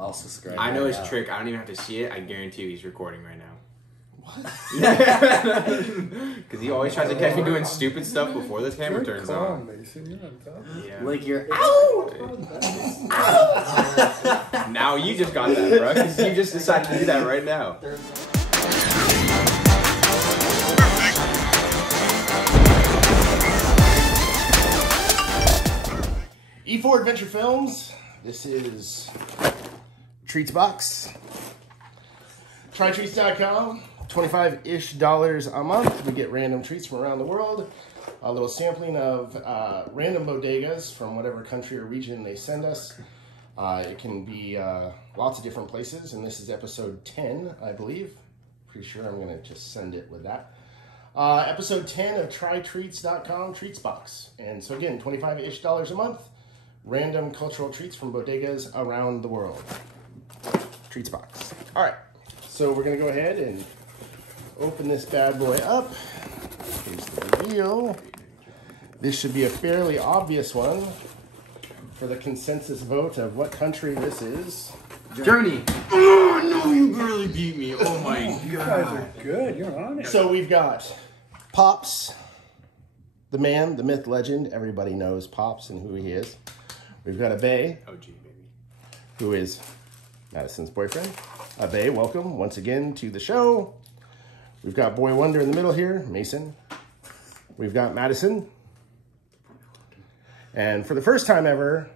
I'll subscribe. I know his trick. I don't even have to see it. I guarantee you he's recording right now. What? Because he always tries to catch me doing stupid stuff before the camera turns on. Mason. You're on top. Yeah. Like you're out. Now you just got that, bro. Because you just decided to do that right now. E4 Adventure Films. This is Treats Box. TryTreats.com. $25-ish a month. We get random treats from around the world. A little sampling of random bodegas from whatever country or region they send us. It can be lots of different places, and this is episode 10, I believe. Pretty sure I'm going to just send it with that. Episode 10 of TryTreats.com Treats Box. And so again, $25-ish a month. Random cultural treats from bodegas around the world. Treats Box. All right, so we're going to go ahead and open this bad boy up. Here's the reveal. This should be a fairly obvious one for the consensus vote of what country this is. Germany. Oh, no, you really beat me. Oh, my God. You guys are good. You're on it. So we've got Pops, the man, the myth, legend. Everybody knows Pops and who he is. We've got Abe, OG, baby. who is Madison's boyfriend. Abe, welcome once again to the show. We've got Boy Wonder in the middle here, Mason. We've got Madison. And for the first time ever,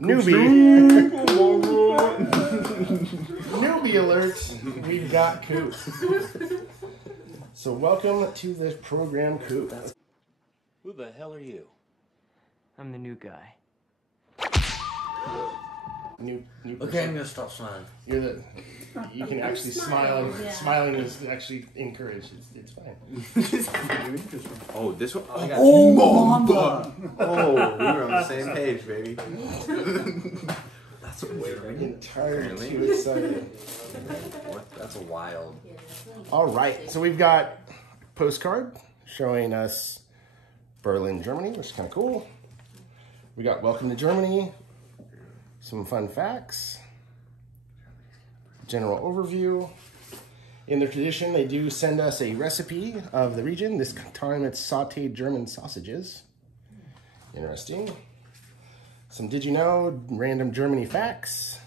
newbie. Newbie alert, we've got Coop. So welcome to the program, Coop. Who the hell are you? I'm the new guy. New Okay, I'm gonna stop smiling. You're the. You can actually smile. Yeah. Smiling is actually encouraged. It's fine. Oh, this one. Oh, Oh, Mamba! oh, we were on the same page, baby. That's weird. Entirely too excited. What? That's a wild. All right, so we've got a postcard showing us Berlin, Germany, which is kind of cool. We got Welcome to Germany, some fun facts, general overview. In their tradition, they do send us a recipe of the region. This time it's sauteed German sausages. Interesting. Some did you know random Germany facts.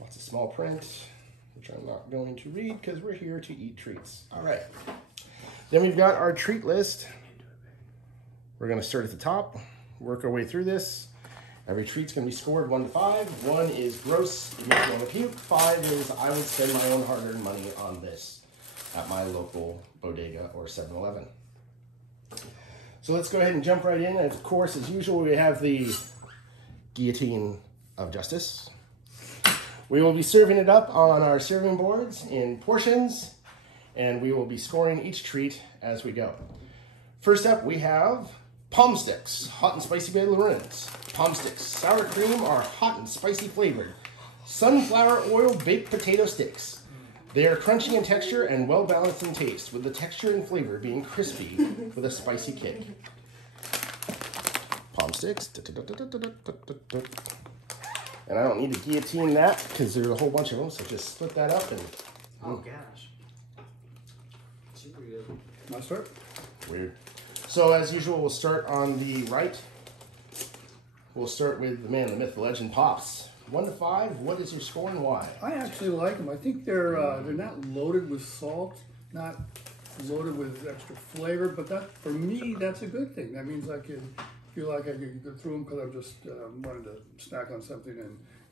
Lots of small print, which I'm not going to read because we're here to eat treats. All right. Then we've got our treat list. We're going to start at the top, work our way through this. Every treat's going to be scored 1 to 5. 1 is gross, you make me want to puke. 5 is I would spend my own hard-earned money on this at my local bodega or 7-Eleven. So let's go ahead and jump right in. And of course, as usual, we have the guillotine of justice. We will be serving it up on our serving boards in portions, and we will be scoring each treat as we go. First up, we have Palm Sticks, hot and spicy by Lorenz. Palm Sticks, sour cream are hot and spicy flavored. Sunflower oil baked potato sticks. They are crunchy in texture and well balanced in taste, with the texture and flavor being crispy with a spicy kick. Palm Sticks. And I don't need to guillotine that because there's a whole bunch of them, so just split that up and... Oh gosh. Super good. Want to start? Weird. So as usual, we'll start on the right. We'll start with the man, the myth, the legend, Pops. 1 to 5, what is your score and why? I actually like them. I think they're not loaded with salt, not loaded with extra flavor, but that for me that's a good thing. That means I can feel like I could go through them because I just wanted to snack on something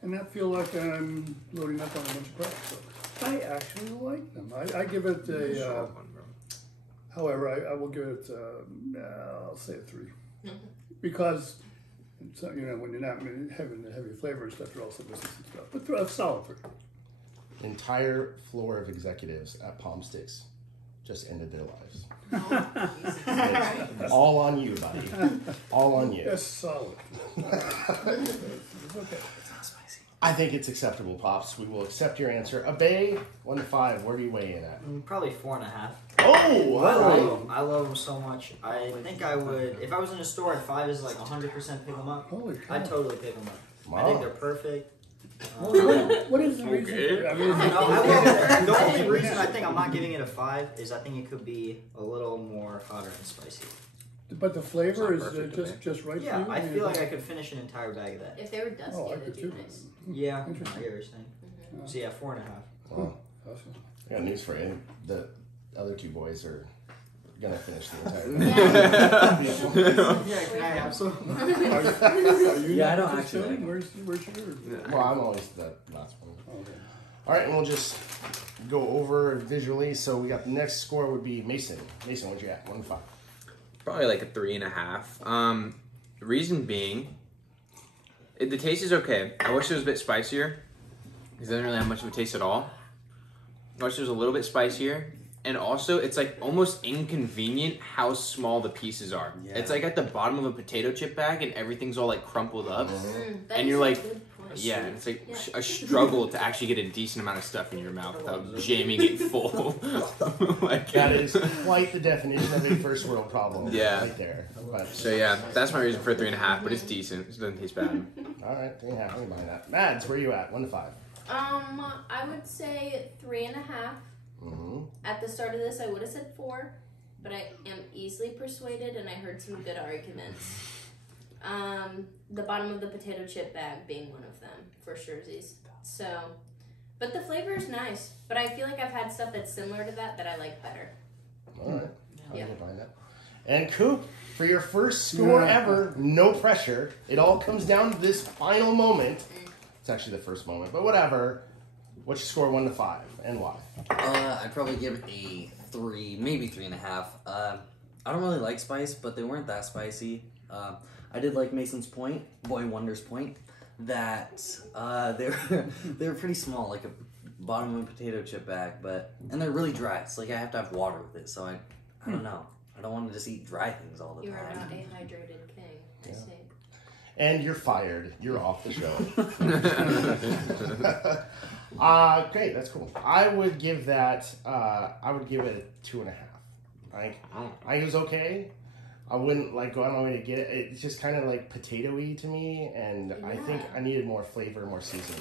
and not feel like I'm loading up on a bunch of crap. So I actually like them. I give it a. However, I will give it. I'll say a 3 because. So, you know, when you're not having the heavy flavor and stuff, you're also missing some stuff. But a solid 3. Entire floor of executives at Palm Sticks just ended their lives. It's all on you, buddy. All on you. That's solid. It's okay. It's not spicy. I think it's acceptable, Pops. We will accept your answer. Abe, 1 to 5, where do you weigh in at? Probably 4.5. I love them so much. I think I would, if I was in a store and 5 is like 100% pick them up, Holy cow. I'd totally pick them up. Wow. I think they're perfect. What is the reason? Okay. I mean, The only reason I think I'm not giving it a 5 is I think it could be a little more hotter and spicy. but the flavor It's not is perfect just right Yeah, for you? I feel like I could finish an entire bag of that. If they were dusty, Oh, I they'd could be too. nice. Yeah, I get Interesting. what you're saying. So yeah, 4.5. Wow. Awesome. I got news for you. The other two boys are gonna finish the entire thing. Yeah, can I have some? Are you Yeah, I not don't actually considering? like Where's yours? Well, I'm always the last one. Okay. All right, and we'll just go over visually. So we got the next score would be Mason. Mason, what'd you at? 1 to 5. Probably like a 3.5. The reason being, the taste is okay. I wish it was a bit spicier. It doesn't really have much of a taste at all. I wish it was a little bit spicier. And also, it's like almost inconvenient how small the pieces are. Yeah. It's like at the bottom of a potato chip bag and everything's all like crumpled up. That And is you're a like, good point. yeah, and it's like Yeah. a struggle to actually get a decent amount of stuff in your mouth without jamming it full. Like, That is quite the definition of a first world problem. Yeah. Right there. But, So yeah, that's my reason for 3.5, but it's decent. It doesn't taste bad. all right, 3.5. I can buy that. Mads, where you at? 1 to 5. I would say 3.5. Mm-hmm. At the start of this, I would have said 4, but I am easily persuaded, and I heard some good arguments. The bottom of the potato chip bag being one of them, for surezies. So, but the flavor is nice. But I feel like I've had stuff that's similar to that I like better. All right. I Yeah. can buy that. And Coop, for your first score ever, no pressure. It all comes down to this final moment. It's actually the first moment, but whatever. What's your score 1 to 5 and why? I'd probably give it a 3, maybe 3.5. I don't really like spice, but they weren't that spicy. I did like Mason's point, Boy Wonder's point, that they were pretty small, like a bottom of a potato chip bag, and they're really dry. It's like I have to have water with it, so I don't know. I don't want to just eat dry things all the You are time. not a hydrated king. I see. And you're fired. You're off the show. Great, that's cool. I would give that. I would give it a 2.5. I think it was okay. I wouldn't like go out of my way to get it. It's just kind of like potatoey to me, and I think I needed more flavor, more seasoning.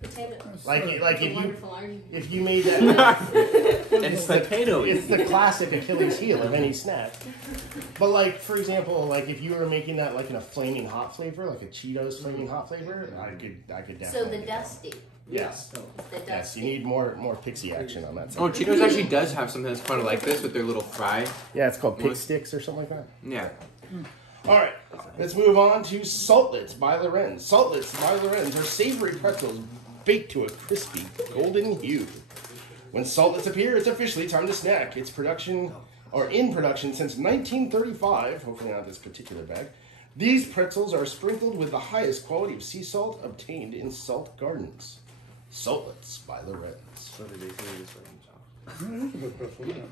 Potato. Like It's a if wonderful argument. you made that, It's potato. it's the classic Achilles heel of any snack. But like for example, like if you were making that like in a flaming hot flavor, like a Cheetos flaming hot flavor, I could definitely. So the get that. dusty. Yes. The Yes, dusty. you need more pixie action on that side. Oh, Cheetos actually does have something that's kind of like this with their little fry. Yeah, it's called pig sticks or something like that. Yeah. All right, let's move on to Saltlets by Lorenz. Saltlets by Lorenz are savory pretzels baked to a crispy golden hue. When Saltlets appear, it's officially time to snack. It's production, or in production since 1935, hopefully not this particular bag. These pretzels are sprinkled with the highest quality of sea salt obtained in salt gardens. Saltlets by Lorenz. So did they say this That is a good pretzel, yeah.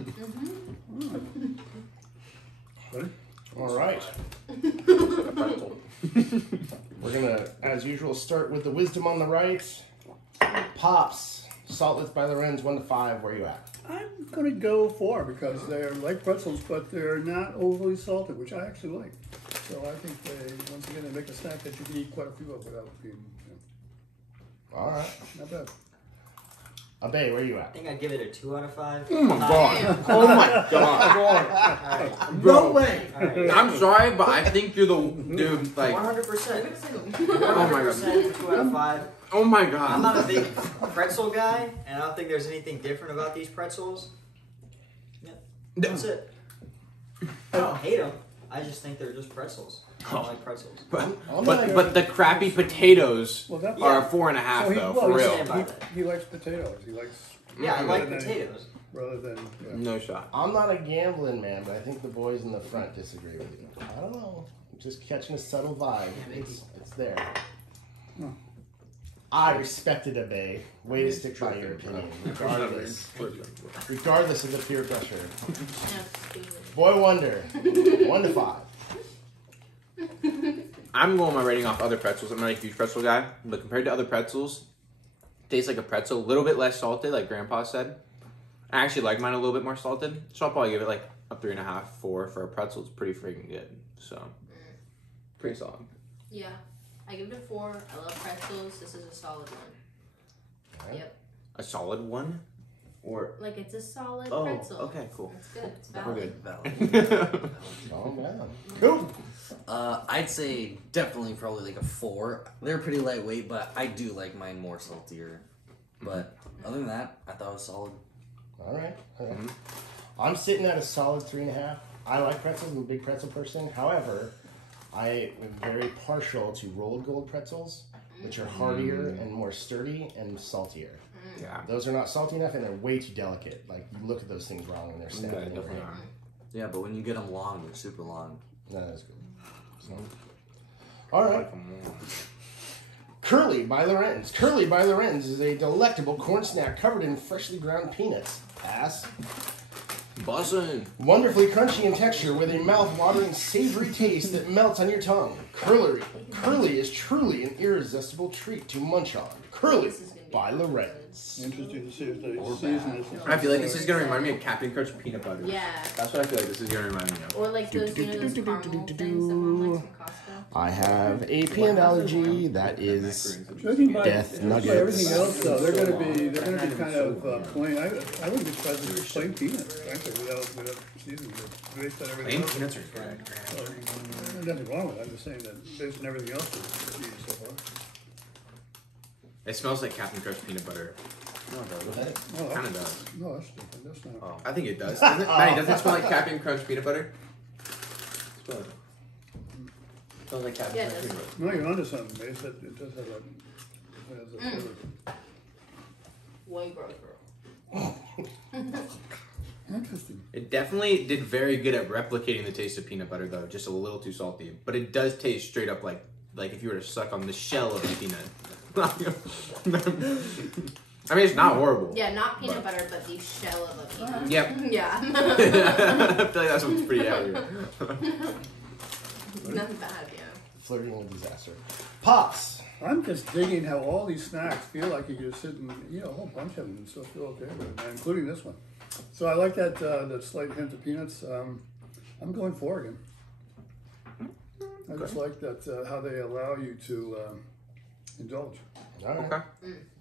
Ready? All right. We're gonna, as usual, start with the wisdom on the right. Pops, Saltlets by Lorenz, 1 to 5. Where you at? I'm gonna go 4 because they're like pretzels, but they're not overly salted, which I actually like. So I think they, once again, they make a snack that you can eat quite a few of without being, All right. not bad. Abe, where you I at? think I'd give it a 2 out of 5. Oh my god. Alright. No way! Alright. I'm sorry, but I think you're the dude. Like, 100%. oh my god. 100%, 2 out of 5. Oh my I'm god. not a big pretzel guy, and I don't think there's anything different about these pretzels. Yep. That's it. I don't hate them. I just think they're just pretzels. I don't like pretzels. But the crappy potatoes Well, that- are a 4.5 though, for well, real. stand by that. He likes potatoes. He likes Yeah, I like than- potatoes. rather than. Yeah. No shot. I'm not a gambling man, but I think the boys in the front disagree with you. I don't know. I'm just catching a subtle vibe. It's there. I respected Abe. Way to stick by your opinion, regardless of the peer pressure. Boy Wonder, 1 to 5. I'm going my rating off other pretzels. I'm not a huge pretzel guy, but compared to other pretzels, it tastes like a pretzel, a little bit less salted, like Grandpa said. I actually like mine a little bit more salted, so I'll probably give it like a 3.5, 4 for a pretzel. It's pretty freaking good. So, pretty solid. Yeah, I give it a 4. I love pretzels. This is a solid one. Right. Yep. A solid one? Or... Like, it's a solid Oh, pretzel. okay, cool. It's good. It's We're valid. good. Calm down. Cool. I'd say definitely probably like a 4. They're pretty lightweight, but I do like mine more saltier. But other than that, I thought it was solid. All right. I'm sitting at a solid 3.5. I like pretzels. I'm a big pretzel person. However, I am very partial to rolled gold pretzels, which are heartier and more sturdy and saltier. Yeah. Those are not salty enough, and they're way too delicate. Like, you look at those things wrong when they're snapping. in your Definitely hand. are. Yeah, but when you get them long, they're super long. No, that's good. So, all right. Curly by Lorenz. Curly by Lorenz is a delectable corn snack covered in freshly ground peanuts. Pass. Bussin'. Wonderfully crunchy in texture with a mouth-watering savory taste that melts on your tongue. Curly is truly an irresistible treat to munch on. Curly by Lorenz. Interesting to see if they season this. I feel like this is going to remind me of Captain Crunch peanut butter. Yeah. That's what I feel like this is going to remind me of. Or like those, those caramel things that one likes from Costco. I have a peanut allergy that is Judging by, death nuggets. by everything else, though, they're going to be kind of plain. I wouldn't be surprised if it's plain peanuts, frankly, without seasoning. Based on everything Plain else. peanuts are good. There's nothing wrong with it. I'm just saying that based on everything else we've eaten so far. It smells like Captain Crunch peanut butter. No, it doesn't. Oh, Kind of does. no, that's different. That's not. Oh, I think it does. Doesn't it? Maddie, doesn't it smell like Captain Crunch peanut butter? Smell it. Smells like Captain Yeah, it Crunch does. peanut butter. No, you're onto something, Mace. It does have a flavor. Way grosser. Interesting. It definitely did very good at replicating the taste of peanut butter, though. Just a little too salty. But it does taste straight up like if you were to suck on the shell of a peanut. I mean, it's not horrible. Yeah, not peanut butter, but the shell of a peanut. Yep. Yeah. I feel like that's what's pretty accurate. Not bad, yeah. Flirting with disaster. Pops. I'm just digging how all these snacks feel like you could sit and eat a whole bunch of them and still feel okay with it, including this one. So I like that that slight hint of peanuts. I'm going for it again. I just like that how they allow you to indulge. All right. Okay.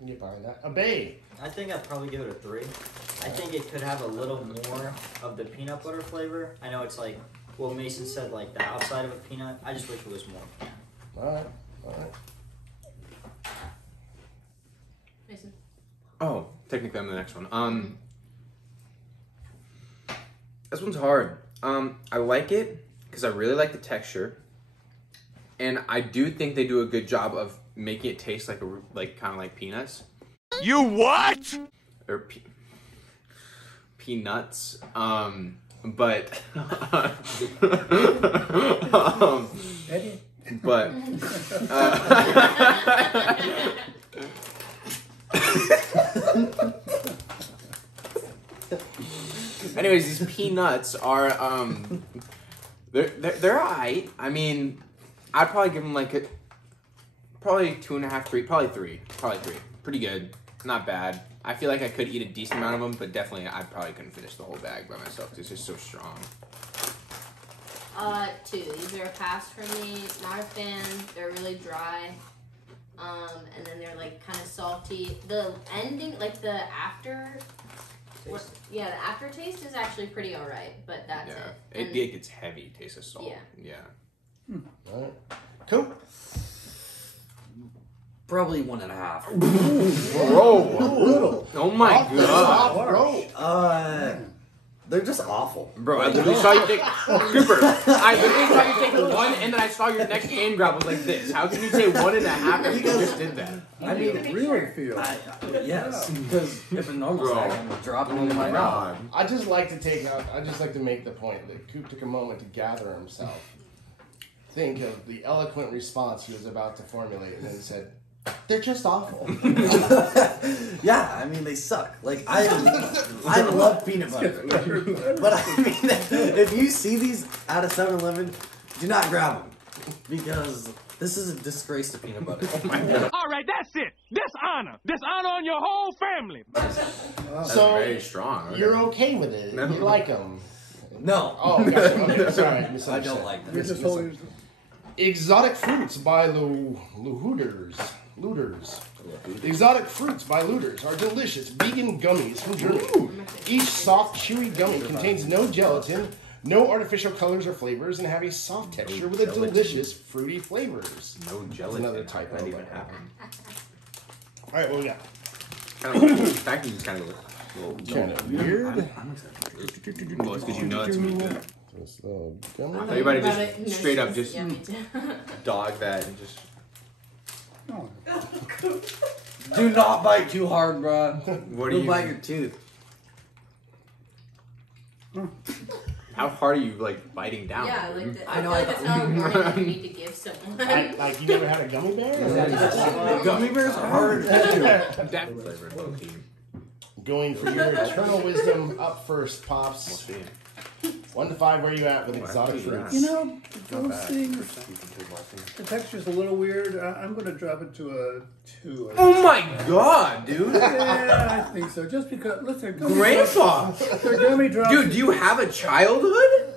You get behind that. Obey. I think I'd probably give it a 3. I think it could have a little more of the peanut butter flavor. I know it's like what Mason said, like the outside of a peanut. I just wish it was more. All right. All right. Mason. Oh, technically I'm the next one. This one's hard. I like it because I really like the texture, and I do think they do a good job of making it taste like kind of like peanuts. You what? Or peanuts. But but anyways, these peanuts are they're alright. I mean, I'd probably give them like probably 2.5, 3, probably 3, pretty good, not bad. I feel like I could eat a decent amount of them, but definitely I probably couldn't finish the whole bag by myself. It's just so strong. 2. These are a pass for me. Not a fan. They're really dry. And then they're like kind of salty. The ending, like the after, the aftertaste is actually pretty alright, but that's it. It gets heavy. Taste of salt. Yeah. All right. Cool. Probably 1.5. Bro. Oh my god. Bro. They're just awful. Bro, I literally saw you take Cooper. I literally saw you take 1, and then I saw your next hand grab was like this. How can you say 1.5 after you just did that? I mean, it really feel. Yes, because if a normal snack, I'm dropping into my mouth. I just like to make the point that Coop took a moment to gather himself. Think of the eloquent response he was about to formulate, and then said, "They're just awful." Yeah, I mean they suck. Like I love peanut butter, but I mean if you see these at a 7-Eleven, do not grab them because this is a disgrace to peanut butter. Oh my God. All right, that's it. Dishonor. Dishonor on your whole family. That's So very strong. Okay. you're okay with it? No. You like them? No. Oh, gotcha. Okay, sorry. I don't like You're them. just holding. Exotic Fruits by Looters. Exotic Fruits by Looters are delicious vegan gummies from Germany. Each soft, chewy gummy contains no gelatin, no artificial colors or flavors, and have a soft texture with a delicious fruity flavors. No gelatin. Another typo, That even but- happened. All right, what we got? Kind of, packaging is kind of a little Kind of weird. Well, it's because you know that's gonna be good. This little gummy. Everybody just Love it. No, straight up it's just yummy too. dog that and just. Oh, Do not bite too hard, bruh. What do You'll you? bite your tooth. How hard are you like biting down? Yeah, like that. I I know, feel I like that's not a warning that you need to give someone. Like you never had a gummy bear? Gummy bears are hard to chew. That flavor, low key. Going for your eternal wisdom up first, We'll Pops. see. 1 to 5, where you at with exotic that's pretty fruits? you know, those bad. things. You can take one thing. The texture's a little weird. I'm going to drop it to a 2. Oh my God, dude! Yeah, I think so. Just because, listen, gummy Grandpa, drops, they're gummy drops. dude, do you have a childhood?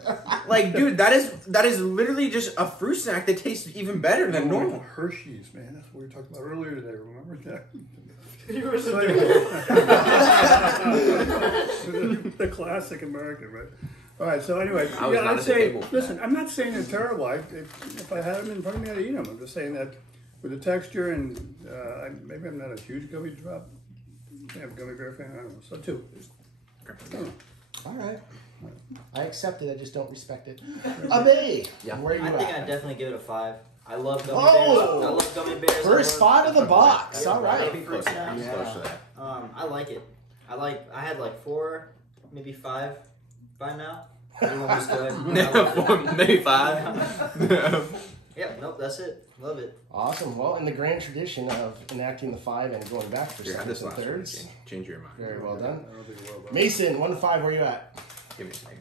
Like, dude, that is literally just a fruit snack that tastes even better than normal. Hershey's, man. That's what we were talking about earlier today. Remember that? The classic American, right? All right. So anyway, I was yeah, not I'd at the say. table for Listen, I'm not saying they're terrible. If I had them in front of me, I'd eat them. I'm just saying that with the texture and maybe I'm not a huge gummy drop. I'm a gummy bear fan. I don't know. So 2. I don't know. All right. I accept it, I just don't respect it. Abe, where are you I think at? I'd definitely give it a 5. I love gummy Oh! bears. I love gummy bears. First I 5 of the box. Yeah, All right. Maybe fruit snacks. Close to that. I like it. I had like 4, maybe 5 by now. Everyone was good. Maybe 5. Yeah, nope, that's it. Love it. Awesome. Well, in the grand tradition of enacting the 5 and going back for Here, have seconds this and last one. thirds. Change your mind. Very well done. I don't think it will. But Mason, 1 to 5, where you at? Give me a second.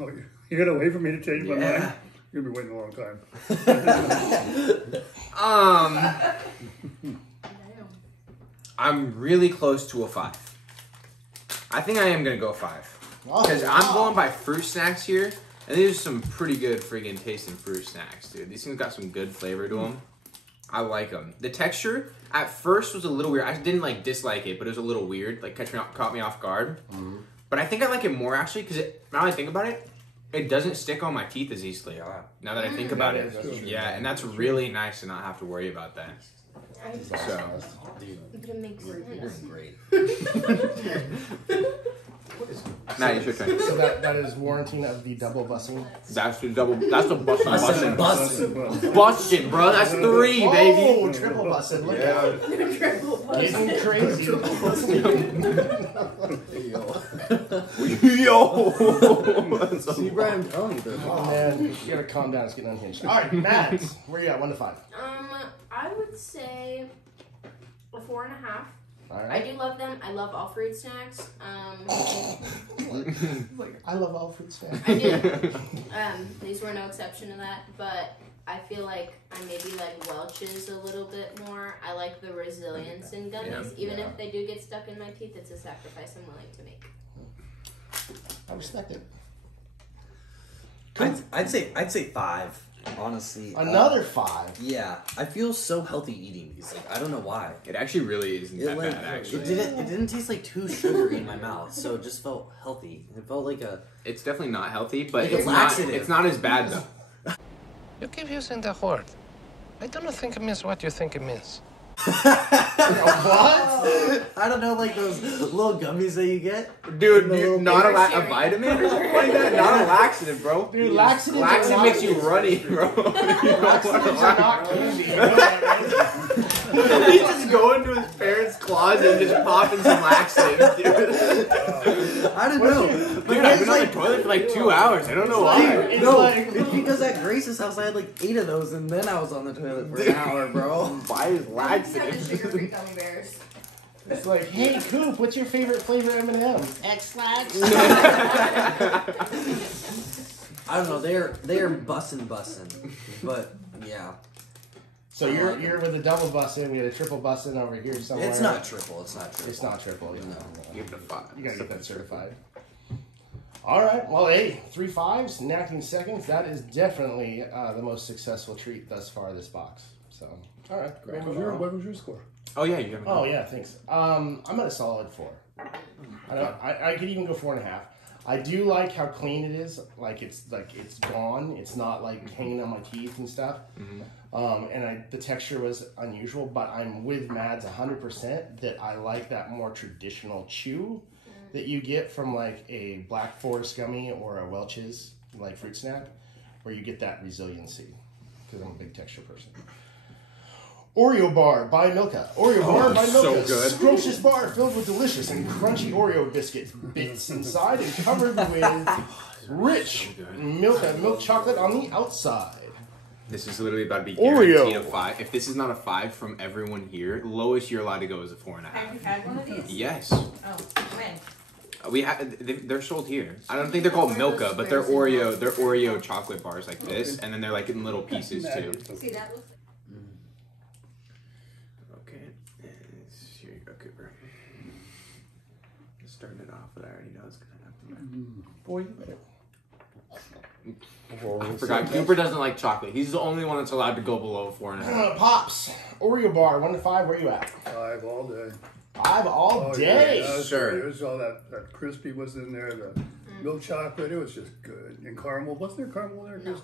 oh, you're gonna wait for me to change my Yeah. mind. You're gonna be waiting a long time. I'm really close to a 5. I think I am gonna go 5 because I'm going by fruit snacks here, and these are some pretty good friggin' tasting fruit snacks, dude. These things got some good flavor to them. I like them. The texture at first was a little weird. I didn't like dislike it, but it was a little weird. Like caught me off guard. But I think I like it more actually because now that I think about it, it doesn't stick on my teeth as easily. Now that I think about it, yeah, and that's really nice to not have to worry about that. So, But it makes You're sense. doing great. now you should try. So that is warranting of the double busing. That's the double. That's the busting. Bussin'. Busting, bro. That's 3, baby. Oh, triple busing. Look out. Getting crazy. Yo. See, Brian, I'm telling you this. Oh, man. You gotta calm down. It's getting unhinged. All right, Matt, where you at? 1 to 5. I would say a 4.5. All I right. do love them. I love all fruit snacks. I love all fruit snacks. I do. These were no exception to that, but I feel like I maybe like Welch's a little bit more. I like the resilience in gummies. Even if they do get stuck in my teeth, it's a sacrifice I'm willing to make. I respect it. I'd say 5. Honestly, Another 5. yeah, I feel so healthy eating these. Like, I don't know why. It actually really isn't that It bad. Actually, it didn't taste like too sugary in my mouth, so it just felt healthy. It felt like a it's definitely not healthy, but Like a it's not. laxative. It's not as bad though. You keep using the word. I don't think it means what you think it means. What? I don't know, like those little gummies that you get. Dude, The little not a baby. vitamin or something like that. Not a laxative, bro. Dude, laxatives are Laxative not makes you good. runny, bro. Laxatives are not candy. You know that, right? He's just going to his parents' closet and just popping some laxatives, dude. I don't know. But Dude, I've it's been on the like, toilet for like 2 hours. I don't know why. It's no, like- it's because at Grace's house I had like 8 of those, and then I was on the toilet for an hour, bro. Why is Have the laxative? sugar-free gummy bears. It's like, hey, Coop, what's your favorite flavor M&M? X-Lax. I don't know. They are bussin', but Yeah. So you're with a double bussin'. We had a triple bussin' over here somewhere. It's not triple. It's not triple. It's not triple. No. Give it a 5. You gotta get that certified. All right. Well, hey, 3 5s, 19 seconds. That is definitely the most successful treat thus far this box. So, all right. Great. What was your score? Oh yeah, you got me. Oh yeah, thanks. I'm at a solid 4. I could even go 4.5. I do like how clean it is. Like it's gone. It's not like hanging on my teeth and stuff. And the texture was unusual, but I'm with Mads 100% that I like that more traditional chew that you get from like a Black Forest gummy or a Welch's like fruit snack, where you get that resiliency. Because I'm a big texture person. Oreo bar by Milka. Oreo bar by Milka. So good. Scrumptious bar filled with delicious and crunchy Oreo biscuit bits inside and covered with rich Milka milk chocolate on the outside. This is literally about to be Oreo. guaranteed a 5. If this is not a 5 from everyone here, lowest you're allowed to go is a 4.5. Have you had one of these? Yes. Oh, when? We have. They're sold here. I don't think they're called Milka, but they're Oreo. They're Oreo chocolate bars like this, and then they're like in little pieces too. See, that looks... Okay. Here you go, Cooper. Starting it off, but I already know it's gonna happen. Boy, you better. I forgot. Cooper doesn't like chocolate. He's the only one that's allowed to go below 4.5. Pops. Oreo bar, 1 to 5. Where you at? 5 all day. 5 all day. Yeah, Sure. It was all that crispy was in there, the milk chocolate, it was just good. And caramel, wasn't there caramel there? No.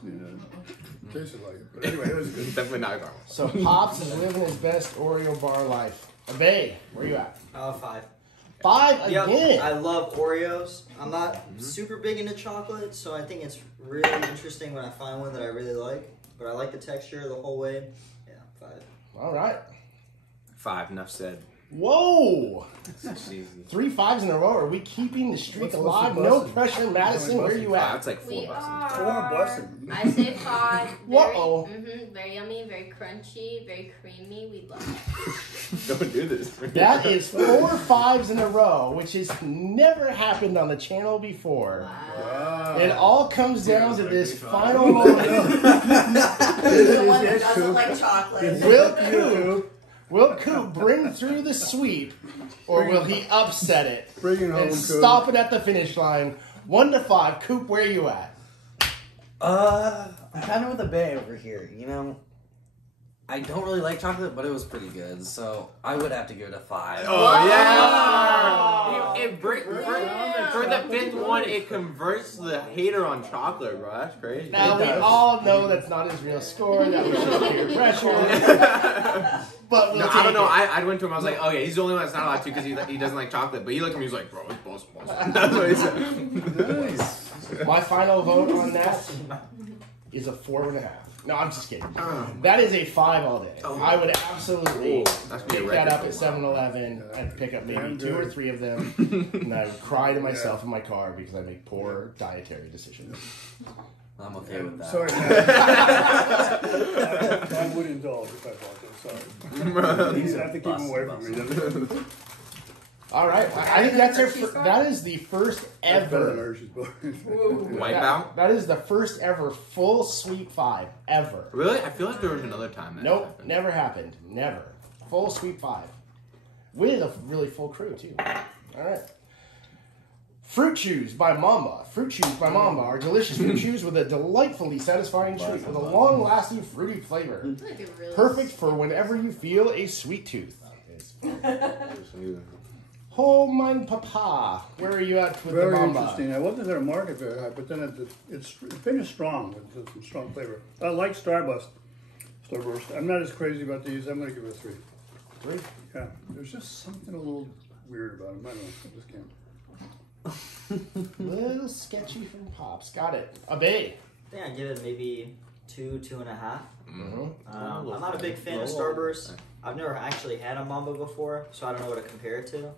Tasted like it. But anyway, it was good. Definitely not caramel. So Pops is living his best Oreo bar life. Bay, where you at? 5. 5 again. Yep, I love Oreos. I'm not super big into chocolate, so I think it's really interesting when I find one that I really like. But I like the texture the whole way. Yeah, 5. All right. 5. Enough said. Whoa! It's easy. 3 5s in a row. Are we keeping the streak What's alive? the No bussin'? pressure, Madison. Where you at? That's like 4 We bucks. are. 4 bussin'. I say 5. Very, Whoa. very yummy, very crunchy, very creamy. We love it. Don't do this. That is 4 5s in a row, which has never happened on the channel before. Wow. It all comes down to this final moment. The one that doesn't like chocolate. Will Coop bring through the sweep, or will he upset it Bring it home, and Coop. stop it at the finish line? 1 to 5. Coop, where you at? I'm kind of with a bay over here. You know, I don't really like chocolate, but it was pretty good. So I would have to give it a 5. Oh yeah! For the 5th one, it converts the hater on chocolate, bro. That's crazy. Now we all know that's not his real score. That was just peer pressure. But we'll I don't know. take it. I went to him. I was like, oh yeah, he's the only one that's not allowed to because he doesn't like chocolate. But he looked at me. He was like, bro, it's possible. That's what he said. Nice. My final vote on that is a 4.5. No, I'm just kidding. That is a 5 all day. I would absolutely pick that up at 7-Eleven. I'd pick up maybe 2 or 3 of them, and I would cry to myself in my car because I make poor dietary decisions. I'm okay with that. Sorry, I would indulge if I bought this. Sorry. You have to keep them away from me. All right, I think that is the first ever. Wipeout? That is the first ever full sweep 5 ever. Really? I feel like there was another time that Nope, happened. never happened. Never. Full sweep 5 with a really full crew too. All right. Fruit Chews by Mamba. Fruit Chews by Mamba are delicious fruit chews with a delightfully satisfying treat with a long-lasting fruity flavor. Perfect for whenever you feel a sweet tooth. Oh, mein Papa. Where are you at with Very the Mamba? interesting. I wasn't at a market very high, but then it finished strong with some strong flavor. I like Starburst. I'm not as crazy about these. I'm going to give it a 3. 3? Yeah. There's just something a little weird about them. I don't know. I just can't. Little sketchy from Pops. Got it. A bay. I think I'd give it maybe 2, 2.5. Mm-hmm. I'm not a big fan of Starburst. I've never actually had a Mamba before, so I don't know what to compare it to.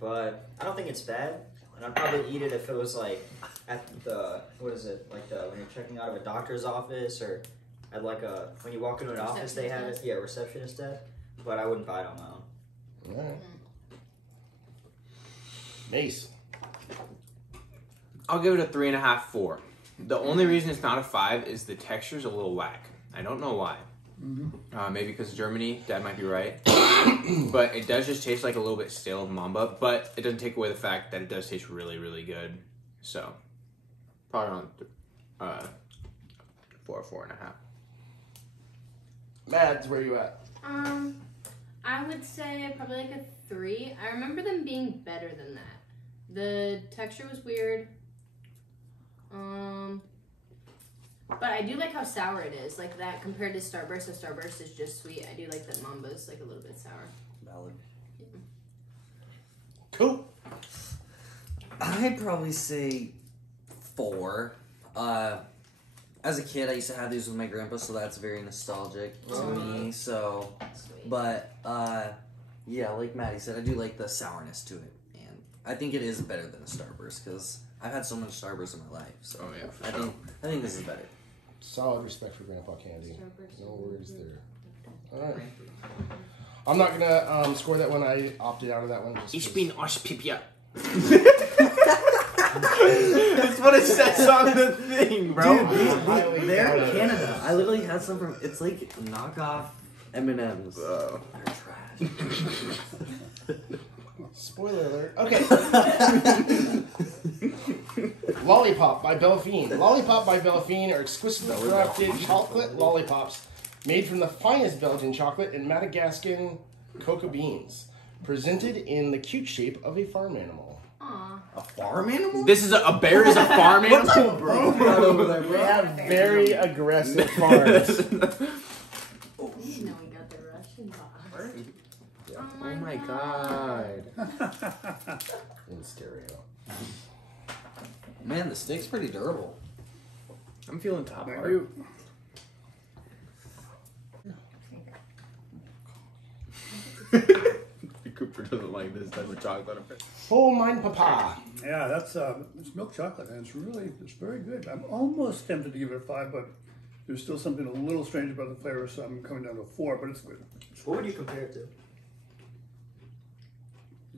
But I don't think it's bad, and I'd probably eat it if it was like at the when you're checking out of a doctor's office or at like when you walk into an office they have it. Yeah, receptionist desk. But I wouldn't buy it on my own. All right. Mace. I'll give it a 3.5, 4. The only reason it's not a 5 is the texture's a little whack. I don't know why. Mm-hmm. Maybe because Germany, Dad might be right. But it does just taste like a little bit stale of Mamba, but it doesn't take away the fact that it does taste really, really good. So, probably around 4.5. Mads, where you at? I would say probably like a 3. I remember them being better than that. The texture was weird. But I do like how sour it is. Like that compared to Starburst. So Starburst is just sweet. I do like that Mamba's like a little bit sour. Valid. Yeah. Cool. I'd probably say 4. As a kid, I used to have these with my grandpa, so that's very nostalgic to me. So, Sweet. but yeah, like Maddie said, I do like the sourness to it, and I think it is better than a Starburst because I've had so much Starburst in my life. So Oh, yeah, for I sure. think this is better. Solid respect for Grandpa Candy. Starburst. No worries there. All right. I'm not gonna score that one. I opted out of that one. Ich bin Oshpipia. That's what it says on the thing, bro. Dude, they're in Canada. I literally had some from. It's like knockoff M&Ms. They're trash. Spoiler alert. Okay. Lollipop by Belleveen. Lollipop by Belleveen are exquisitely crafted chocolate lollipops made from the finest Belgian chocolate and Madagascan cocoa beans, presented in the cute shape of a farm animal. Aw. A farm animal? This is a bear is a farm animal, bro. They have very aggressive farms. Oh, now we got the Russian box. Oh my god. In stereo. Man, the stick's pretty durable. I'm feeling top Thank part. you. Cooper doesn't like this type of chocolate. Oh, mine papa. Yeah, that's it's milk chocolate, and it's very good. I'm almost tempted to give it a 5, but there's still something a little strange about the flavor, so I'm coming down to a 4. But it's good. What would you compare it to?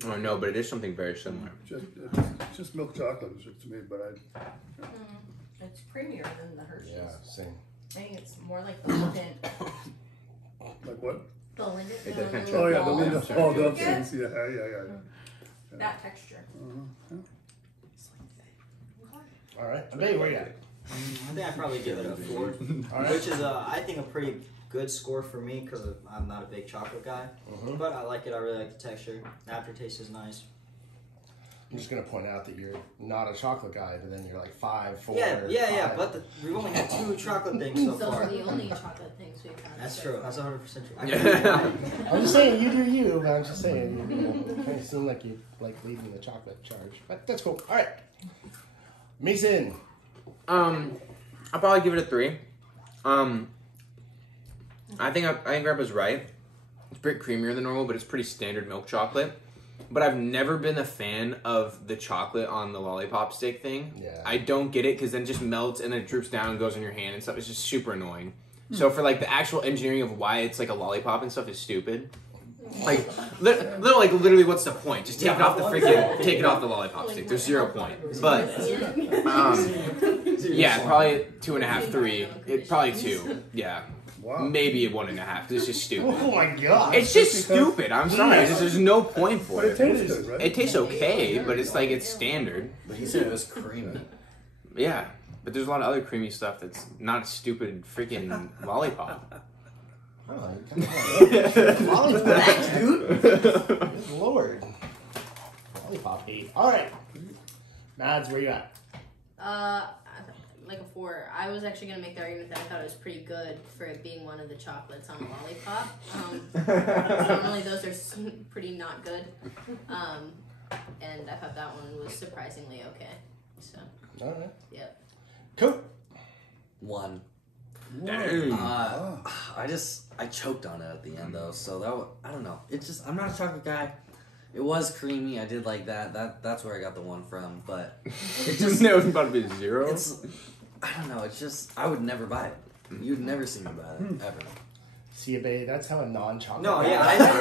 Oh no, but it is something very similar. It's just milk chocolate to me, but It's creamier than the Hershey's. Yeah, same. I think it's more like the Linden. like what? The Linden. It does kind of Oh yeah, the balls. Linden. Yeah. Oh, those Yeah. things. Yeah. That texture. All right. Babe, where you at? I think I'd probably give it a 4, All right. which is I think a pretty good score for me because I'm not a big chocolate guy. But I like it. I really like the texture. Aftertaste is nice. I'm just gonna point out that you're not a chocolate guy, but then you're like 5, 4. Yeah. 5. But we've only had 2 chocolate things so Those far. are the only chocolate things we've had. That's so true. far. That's 100% true. Yeah. I'm just saying you do you, but I'm just saying you kind of seem like you like leading the chocolate charge. But that's cool. All right, Mason. I'll probably give it a 3. I think Grandpa's right. It's a bit creamier than normal, but it's pretty standard milk chocolate. But I've never been a fan of the chocolate on the lollipop stick thing. Yeah. I don't get it because then it just melts and then it droops down and goes in your hand and stuff. It's just super annoying. So for like the actual engineering of why it's like a lollipop and stuff is stupid. Like, literally, what's the point? Just take it off the the lollipop stick. There's 0 point. But yeah, probably 2.5, 3. Probably 2. Yeah. Wow. Maybe a 1.5 because it's just stupid. Oh my god. It's just stupid. I'm sorry. There's no point for But it tastes good, right? It tastes okay, but it's like it's standard. But he said it was creamy. Yeah, but there's a lot of other creamy stuff that's not a stupid freaking lollipop. Oh, lollipop, dude. Good lord. Lollipop hate. All right, Mads, where you at? Like a 4. I was actually gonna make the argument that I thought it was pretty good for it being one of the chocolates on a lollipop. Normally those are pretty not good, and I thought that one was surprisingly okay. So. All right. Yep. Cool. 1. Dang. I choked on it at the end though, so I don't know. It's just I'm not a chocolate guy. It was creamy. I did like that. That's where I got the 1 from. But it just it was about to be 0. I don't know. It's just I would never buy it. You'd never see me buy it ever. See ya, babe. That's how a non-chocolate. No, guy- yeah, I never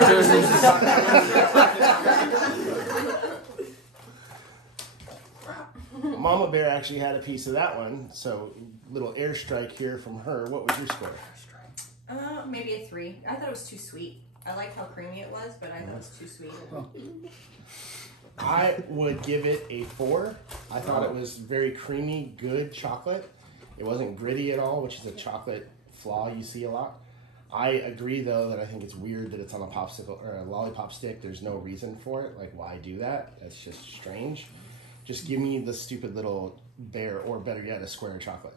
Mama Bear actually had a piece of that one, so little airstrike here from her. What was your score? Maybe a 3. I thought it was too sweet. I liked how creamy it was, but I thought it was too sweet. I would give it a 4. I thought it was very creamy, good chocolate. It wasn't gritty at all, which is a chocolate flaw you see a lot. I agree, though, that I think it's weird that it's on a popsicle or a lollipop stick. There's no reason for it. Like, why do that? That's just strange. Just give me the stupid little bear, or better yet, a square of chocolate.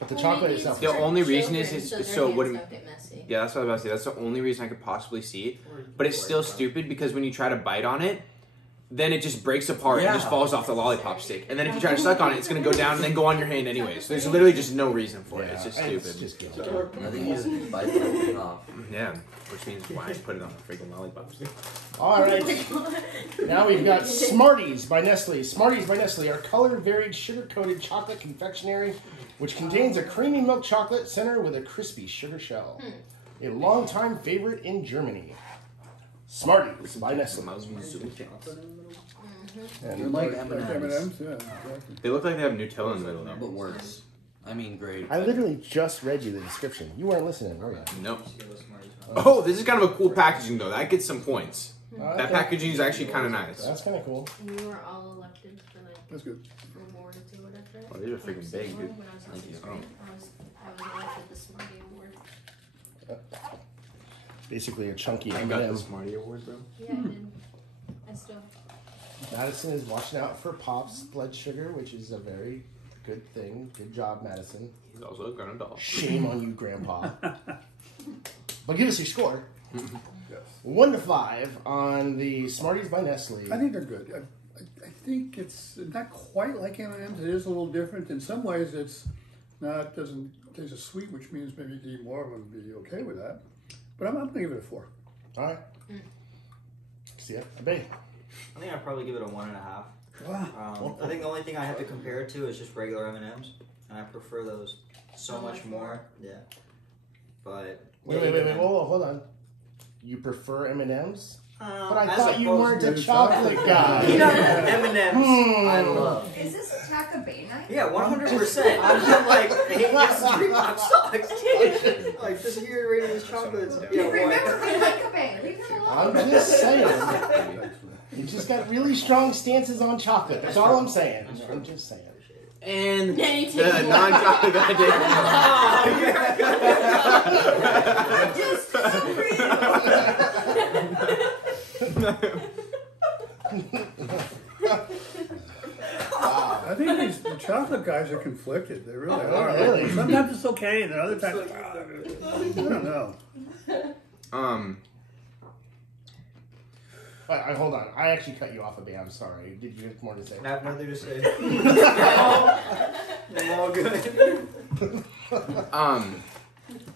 But the chocolate itself. The only reason is so it wouldn't. Don't get messy. Yeah, that's what I was about to say. That's the only reason I could possibly see. But it's still stupid because when you try to bite on it, then it just breaks apart and just falls off the lollipop stick. And then if you try to suck on it, it's going to go down and then go on your hand anyways. There's literally just no reason for it. It's just stupid. I think you just bite the whole thing off. Yeah, which means why I put it on the freaking lollipop stick. All right. Now we've got Smarties by Nestle. Smarties by Nestle are color-varied, sugar-coated chocolate confectionery, which contains a creamy milk chocolate center with a crispy sugar shell. A longtime favorite in Germany. Smarties by Nestle. And like M&M's, yeah, exactly. They look like they have Nutella in the middle, though. But worse. I mean, great. I literally just read you the description. You weren't listening, were you? No. Oh, this is kind of a cool packaging, though. That gets some points. That packaging is actually kind of nice. That's kind of cool. And you were all elected for like. That's good. Awards or whatever. Oh, these are freaking big, dude. When I was in sixth grade, I was elected the Smartie Award. Basically a chunky You M&M. got the Smartie Award, bro? Yeah, I did. I still. Madison is watching out for Pop's blood sugar, which is a very good thing. Good job, Madison. He's also a grown adult. Shame on you, Grandpa. But give us your score. Yes. 1 to 5 on the Smarties by Nestle. I think they're good. I think it's not quite like M&M's. It is a little different. In some ways, it's not doesn't taste as sweet, which means maybe you can eat more of them and be okay with that. But I'm going to give it a 4. All right. See ya. Obey. I think I'd probably give it a 1.5. Wow. I think the only thing I have to compare it to is just regular M&Ms, and I prefer those so much more. Yeah. But Wait, whoa, hold on. You prefer M&M's? But I as thought you weren't a opposed chocolate guy. M&M's, I love. Is this Attack of Bay night? Yeah, 100%. I'm like, hey, this is Reebok socks. Like, just here rating these chocolates. Yeah, Remember Attack of Bay. Leave them alone. I'm just saying. You just got really strong stances on chocolate. That's all I'm saying. I'm just saying. And Then the non-chocolate guy did. Just so I think the chocolate guys are conflicted. They really are. really? Sometimes it's okay, and then other times, I don't know. Hold on. I actually cut you off a bit. I'm sorry. Did you have more to say? I have nothing to say. I'm all good.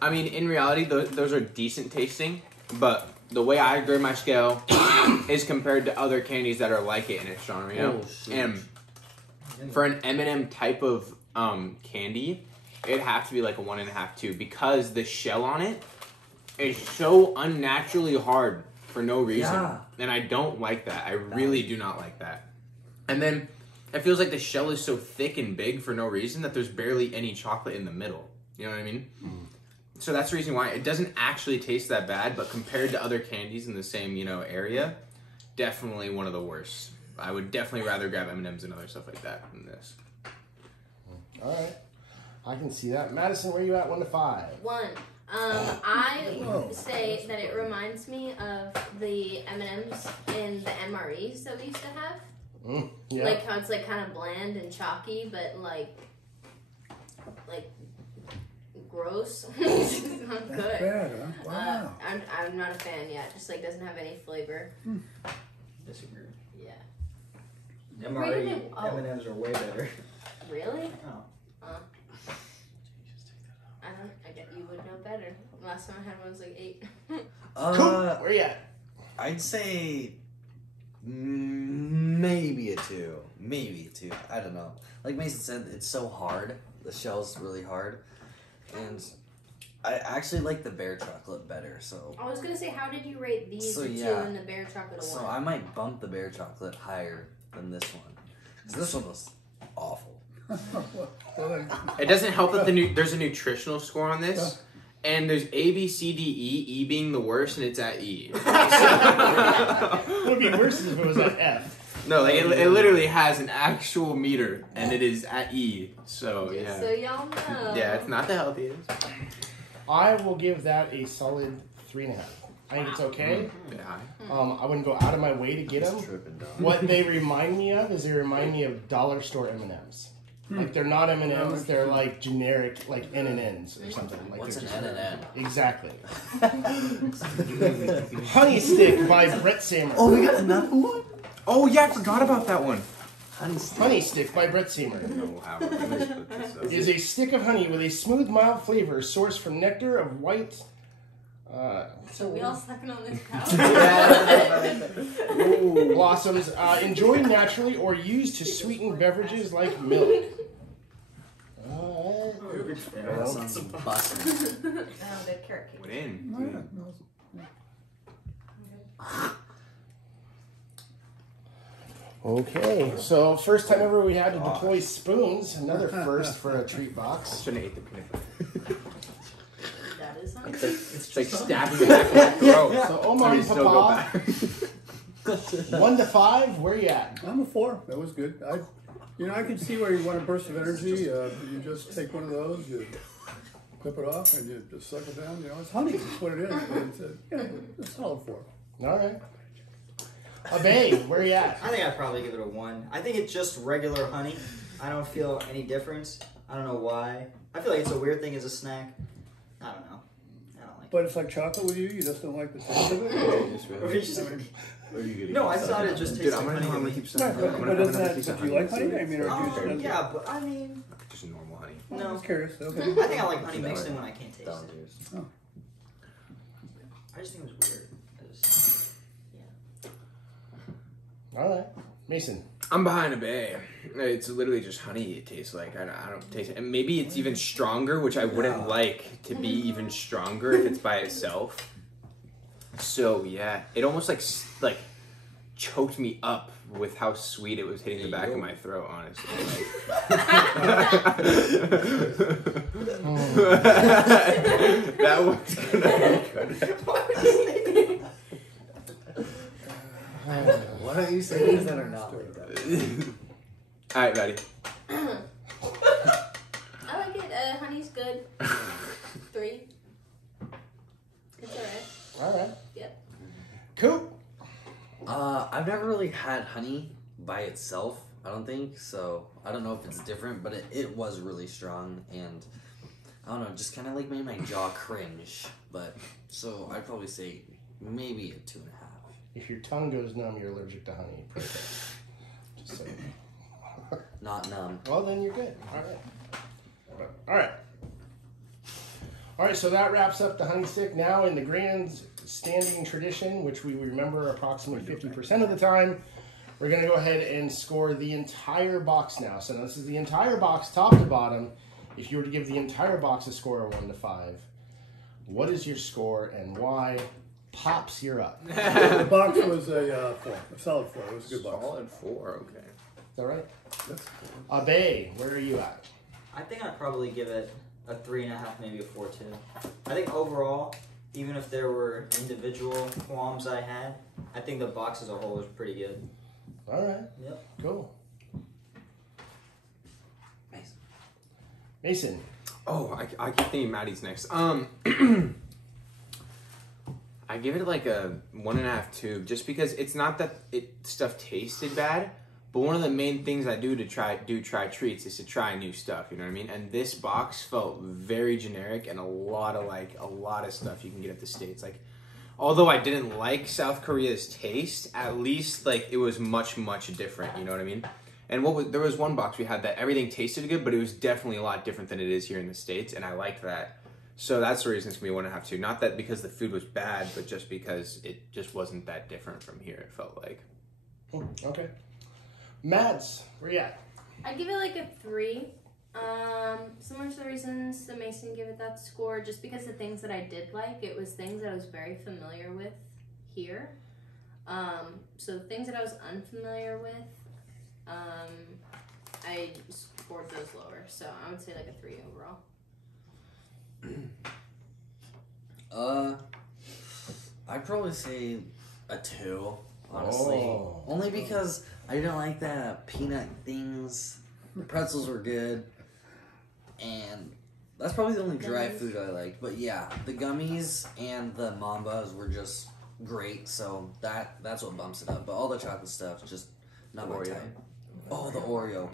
I mean, in reality, those are decent tasting, but the way I grade my scale is compared to other candies that are like it in its genre, you know? And for an M&M type of candy, it'd have to be like a 1.5, 2, because the shell on it is so unnaturally hard for no reason. Yeah. And I don't like that. I really do not like that. And then it feels like the shell is so thick and big for no reason that there's barely any chocolate in the middle. You know what I mean? So that's the reason why it doesn't actually taste that bad, but compared to other candies in the same, area, definitely one of the worst. I would definitely rather grab M&M's and other stuff like that than this. All right. I can see that. Madison, where you at? 1 to 5. 1. I say that it reminds me of the M&M's in the MREs that we used to have. Yeah. Like how it's like kind of bland and chalky, but like gross. It's not good. That's bad, huh? Wow. I'm not a fan yet. Just like doesn't have any flavor. Disagree. Yeah. M&M's are way better. Really? Oh. I get you would know better. Last time I had one was like 8. Cool. Where you at? I'd say maybe a 2. Maybe a 2. I don't know. Like Mason said, it's so hard. The shell's really hard. And I actually like the bear chocolate better, so... I was going to say, how did you rate these 2 and the bear chocolate 1? So I might bump the bear chocolate higher than this one. Because this one was awful. It doesn't help that there's a nutritional score on this, and there's A, B, C, D, E, E being the worst, and it's at E. It would be worse if it was at F. No, like it literally has an actual meter, and it is at E. So Just yeah. so y'all know. Yeah, it's not the healthiest. I will give that a solid 3.5. I think it's okay. Yeah. I wouldn't go out of my way to get them. What they remind me of is they remind me of dollar store M&Ms. Like they're not M&Ms, they're like generic, like N&Ns or something. Like What's an just, N&N? Exactly. Honey Stick by Brett Samer. Oh, we got another one? Oh yeah, I forgot about that one. Honey Stick by Brett Samer. I don't know how we're gonna split this up. Is a stick of honey with a smooth, mild flavor sourced from nectar of white. So we all sucking on this couch? Blossoms enjoyed naturally or used to sweeten beverages like milk. That sounds busting. Oh, the carrot cake. Went in. Okay, so first time ever we had to deploy spoons. Another first for a treat box. Shouldn't have ate the peanut butter. That is something. It's like stabbing the back of my throat. So Omar and Still go Papa, back. 1 to 5. Where you at? I'm a 4. That was good. I can see where you want a burst of energy. You just take one of those, you clip it off, and you just suck it down. It's honey. That's what it is. It's a solid 4. All right. Abe, where you at? I think I'd probably give it a 1. I think it's just regular honey. I don't feel any difference. I don't know why. I feel like it's a weird thing as a snack. I don't know. I don't like But it's like chocolate with you. You just don't like the taste of it. No, I thought it just tasted like honey. keep Right, but do you like honey? I mean, or do you just, Yeah, but I mean, Just normal honey. I was curious. Okay. I think I like honey mixed in when I can't taste it. Oh. I just think it was weird. All right. Mason. I'm behind a bay. It's literally just honey. It tastes like I don't taste it, and maybe it's even stronger, which I wouldn't like to be even stronger if it's by itself. So yeah, it almost like choked me up with how sweet it was hitting the back of my throat. Honestly, that was gonna be good. Why don't you say things that are not like that? All right, Maddie. I like it. Honey's good. 3. It's alright. All right. Yep. Cool. I've never really had honey by itself, I don't think, so I don't know if it's different, but it was really strong, and I don't know, just kind of like made my jaw cringe, but, so I'd probably say maybe a 2.5. If your tongue goes numb, you're allergic to honey. Just saying. Not numb. Well, then you're good. All right. All right. All right, so that wraps up the honey stick. Now, in the grand standing tradition, which we remember approximately 50% of the time, we're going to go ahead and score the entire box now. So this is the entire box, top to bottom. If you were to give the entire box a score of 1 to 5, what is your score and why? Pops, you're up. The box was a 4, a solid 4. It was a good box. Solid 4. Okay. Is that right? Abe, where are you at? I think I'd probably give it a 3.5, maybe a 4 too. I think overall, even if there were individual qualms I had, I think the box as a whole was pretty good. All right. Yep. Cool. Mason. Oh, I keep thinking Maddie's next. I give it like a 1.5, 2, just because it's not that stuff tasted bad, but one of the main things I do to try treats is to try new stuff. You know what I mean? And this box felt very generic and a lot of stuff you can get at the States. Like, although I didn't like South Korea's taste, at least like it was much different. You know what I mean? And there was one box we had that everything tasted good, but it was definitely a lot different than it is here in the States, and I liked that. So that's the reason it's going to be 1.5, 2. Not that because the food was bad, but just because it just wasn't that different from here, it felt like. Okay. Mads, where you at? I give it like a 3. Similar to the reasons that Mason gave it that score, just because the things that I did like, it was things that I was very familiar with here. So things that I was unfamiliar with, I scored those lower, so I would say like a 3 overall. I'd probably say a 2, honestly. Oh. Only because I didn't like that peanut things. The pretzels were good. And that's probably the only dry food I liked. But yeah, the gummies and the Mambas were just great. So that's what bumps it up. But all the chocolate stuff, just not my type. Oh, the Oreo.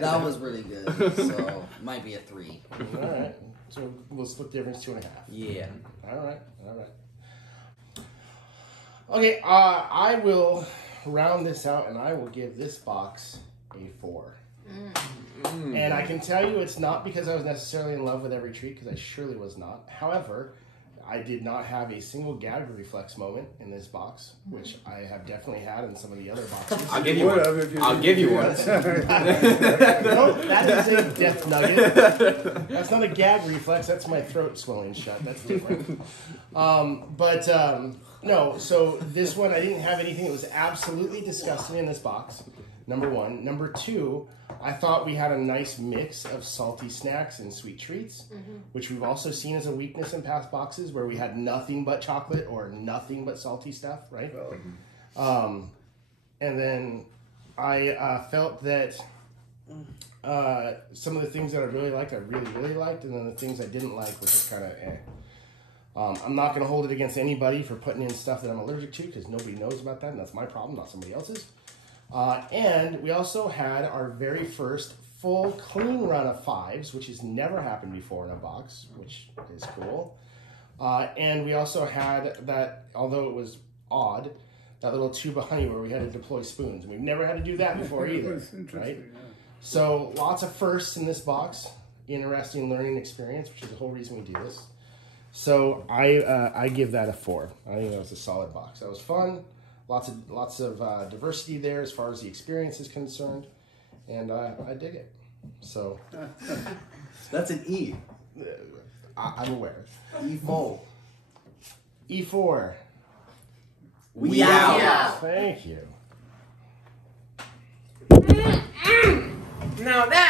That was really good. So might be a 3. All right. So we'll split difference 2.5. Yeah. All right. Okay, I will round this out, and I will give this box a 4. And I can tell you it's not because I was necessarily in love with every treat, because I surely was not. However, I did not have a single gag reflex moment in this box, which I have definitely had in some of the other boxes. I'll give you one. I'll give you one. No, that is a death nugget. That's not a gag reflex. That's my throat swelling shut. That's different. No, so this one, I didn't have anything that was absolutely disgusting in this box, number 1. Number 2, I thought we had a nice mix of salty snacks and sweet treats, which we've also seen as a weakness in past boxes where we had nothing but chocolate or nothing but salty stuff, right? And then I felt that some of the things that I really liked, and then the things I didn't like were just kind of eh. I'm not going to hold it against anybody for putting in stuff that I'm allergic to, because nobody knows about that, and that's my problem, not somebody else's. And we also had our very first full clean run of 5s, which has never happened before in a box, which is cool. And we also had that, although it was odd, that little tube of honey where we had to deploy spoons. We've never had to do that before either, right? Yeah. So lots of firsts in this box. Interesting learning experience, which is the whole reason we do this. So I give that a 4. I think that was a solid box. That was fun. Lots of diversity there as far as the experience is concerned, and I dig it. So that's an E. I'm aware. E4. E4. We out. Thank you. Now that